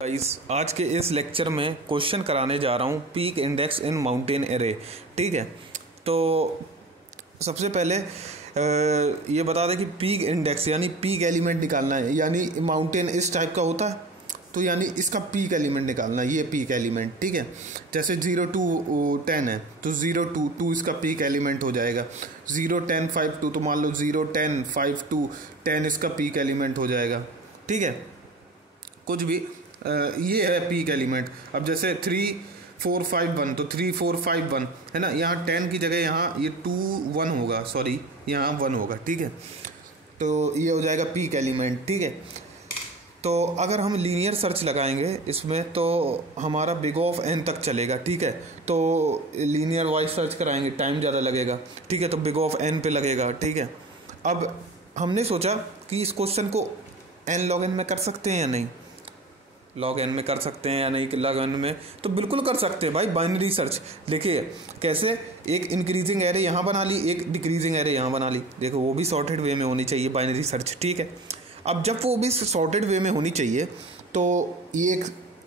Guys आज के इस लेक्चर में क्वेश्चन कराने जा रहा हूँ peak index in mountain array. ठीक है, तो सबसे पहले ये बता दें कि पीक इंडेक्स यानी पीक एलिमेंट निकालना है। यानी माउंटेन इस टाइप का होता है तो यानी इसका पीक एलिमेंट निकालना है, ये पीक एलिमेंट। ठीक है, जैसे 0 to 10 है तो 0 to 2 इसका पीक एलिमेंट हो जाएगा। 0 10 5 2 तो मान लो 0 10 5 2 10 इसका पीक एलिमेंट हो जाएगा। ठीक है, कुछ भी ये है पीक एलिमेंट। अब जैसे 3 4 5 1 तो 3 4 5 1 है ना, यहाँ 10 की जगह यहाँ ये 2 1 होगा, सॉरी यहाँ 1 होगा। ठीक है, तो ये हो जाएगा पीक एलिमेंट। ठीक है, तो अगर हम लीनियर सर्च लगाएंगे इसमें तो हमारा बिग ऑफ एन तक चलेगा। ठीक है, तो लीनियर वाइज सर्च कराएंगे, टाइम ज़्यादा लगेगा। ठीक है, तो बिग ऑफ एन पे लगेगा। ठीक है, अब हमने सोचा कि इस क्वेश्चन को एन लॉग एन में कर सकते हैं या नहीं, लॉग एन में कर सकते हैं या नहीं, लॉग एन में तो बिल्कुल कर सकते हैं भाई। बाइनरी सर्च देखिए कैसे, एक इंक्रीजिंग एरे यहाँ बना ली, एक डिक्रीजिंग एरे यहाँ बना ली। देखो वो भी सॉर्टेड वे में होनी चाहिए बाइनरी सर्च। ठीक है, अब जब वो भी सॉर्टेड वे में होनी चाहिए तो ये एक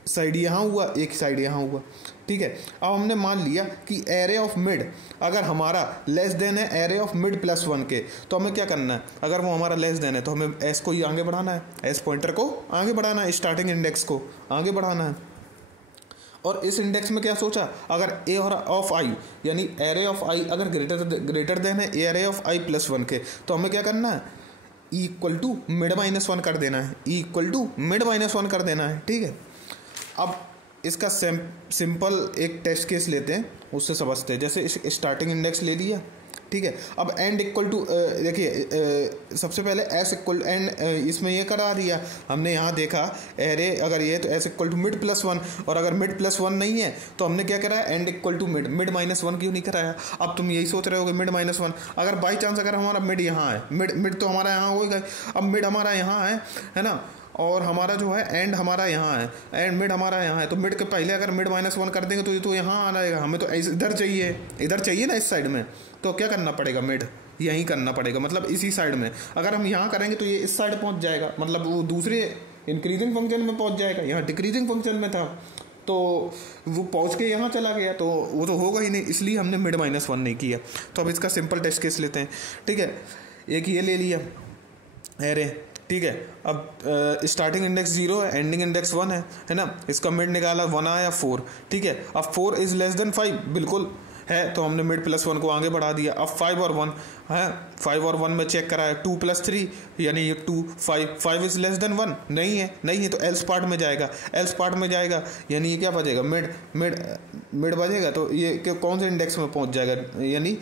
साइड यहाँ हुआ, एक साइड यहाँ हुआ। ठीक है, अब हमने मान लिया कि एरे ऑफ मिड अगर हमारा लेस देन है एरे ऑफ मिड प्लस 1 के, तो हमें क्या करना है, अगर वो हमारा लेस देन है तो हमें एस को ही आगे बढ़ाना है, एस पॉइंटर को आगे बढ़ाना है, स्टार्टिंग इंडेक्स को आगे बढ़ाना है। और इस इंडेक्स में क्या सोचा, अगर ए और ऑफ आई यानी एरे ऑफ आई अगर ग्रेटर देन है एरे ऑफ आई प्लस 1 के, तो हमें क्या करना है, E equal to mid minus 1 कर देना है, E equal to mid minus 1 कर देना है। ठीक है, अब इसका सिंपल एक टेस्ट केस लेते हैं, उससे समझते हैं। जैसे स्टार्टिंग इंडेक्स ले लिया। ठीक है, अब एंड इक्वल टू देखिए सबसे पहले एस इक्वल एंड इसमें ये करा दिया हमने, यहाँ देखा एरे अगर ये तो S equal to mid plus 1, और अगर मिड प्लस 1 नहीं है तो हमने क्या कराया, end equal to mid, mid minus 1 क्यों नहीं कराया। अब तुम यही सोच रहे होगे मिड माइनस 1, अगर बाई चांस अगर हमारा मिड यहाँ है, मिड तो हमारा यहाँ होगा, अब मिड हमारा यहाँ है ना, और हमारा जो है एंड हमारा यहाँ है, एंड मिड हमारा यहाँ है, तो मिड के पहले अगर मिड माइनस 1 कर देंगे तो ये तो यहाँ आ जाएगा, हमें तो इधर चाहिए ना इस साइड में, तो क्या करना पड़ेगा, मिड यहीं करना पड़ेगा, मतलब इसी साइड में। अगर हम यहाँ करेंगे तो ये इस साइड पहुँच जाएगा, मतलब वो दूसरे इंक्रीजिंग फंक्शन में पहुँच जाएगा, यहाँ डिक्रीजिंग फंक्शन में था तो वो पहुँच के यहाँ चला गया, तो वो तो होगा ही नहीं, इसलिए हमने मिड माइनस 1 नहीं किया। तो अब इसका सिंपल टेस्ट केस लेते हैं। ठीक है, एक ये ले लिया एरे। ठीक है, अब स्टार्टिंग इंडेक्स 0 है, एंडिंग इंडेक्स 1 है ना, इसका मिड निकाला 1 आया 4। ठीक है, अब 4 इज लेस देन 5 बिल्कुल है, तो हमने मिड प्लस 1 को आगे बढ़ा दिया। अब 5 और 1 है, 5 और 1 में चेक कराया, 2 प्लस 3 यानी ये 2 5 इज लेस देन 1 नहीं है तो एल्स पार्ट में जाएगा, एल्स पार्ट में जाएगा यानी ये क्या बचेगा, मिड बचेगा, तो ये कौन से इंडेक्स में पहुंच जाएगा, यानी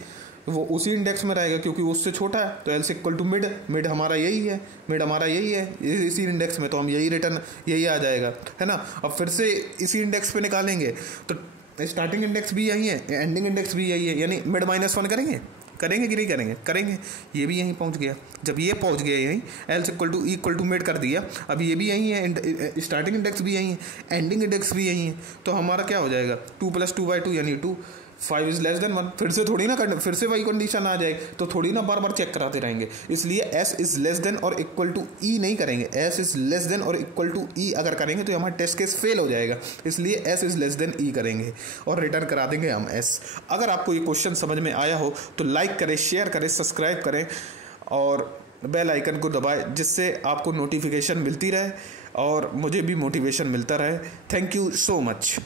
वो उसी इंडेक्स में रहेगा क्योंकि वो उससे छोटा है, तो एल्स इक्वल टू मिड हमारा यही है, इसी इंडेक्स में, तो हम यही आ जाएगा, है ना। अब फिर से इसी इंडेक्स पे निकालेंगे तो स्टार्टिंग इंडेक्स भी यही है, एंडिंग इंडेक्स भी यही है, यानी मिड माइनस 1 करेंगे कि नहीं करेंगे, ये भी यहीं पहुंच गया। जब ये पहुंच गया यहीं, एल्स इक्वल टू मिड कर दिया, अब ये भी यही है, स्टार्टिंग इंडेक्स भी यही है, एंडिंग इंडेक्स भी यही है, तो हमारा क्या हो जाएगा, 2 + 2/2 यानी 2, 5 इज लेस देन 1। फिर से थोड़ी ना फिर से वही कंडीशन आ जाएगी, तो थोड़ी ना बार बार चेक कराते रहेंगे, इसलिए एस इज लेस देन और इक्वल टू ई नहीं करेंगे, एस इज लेस देन और इक्वल टू ई अगर करेंगे तो हमारा टेस्ट केस फेल हो जाएगा, इसलिए एस इज लेस देन ई करेंगे और रिटर्न करा देंगे हम एस। अगर आपको ये क्वेश्चन समझ में आया हो तो लाइक करें, शेयर करें, सब्सक्राइब करें और बेल आइकन को दबाएं, जिससे आपको नोटिफिकेशन मिलती रहे और मुझे भी मोटिवेशन मिलता रहे। Thank you so much.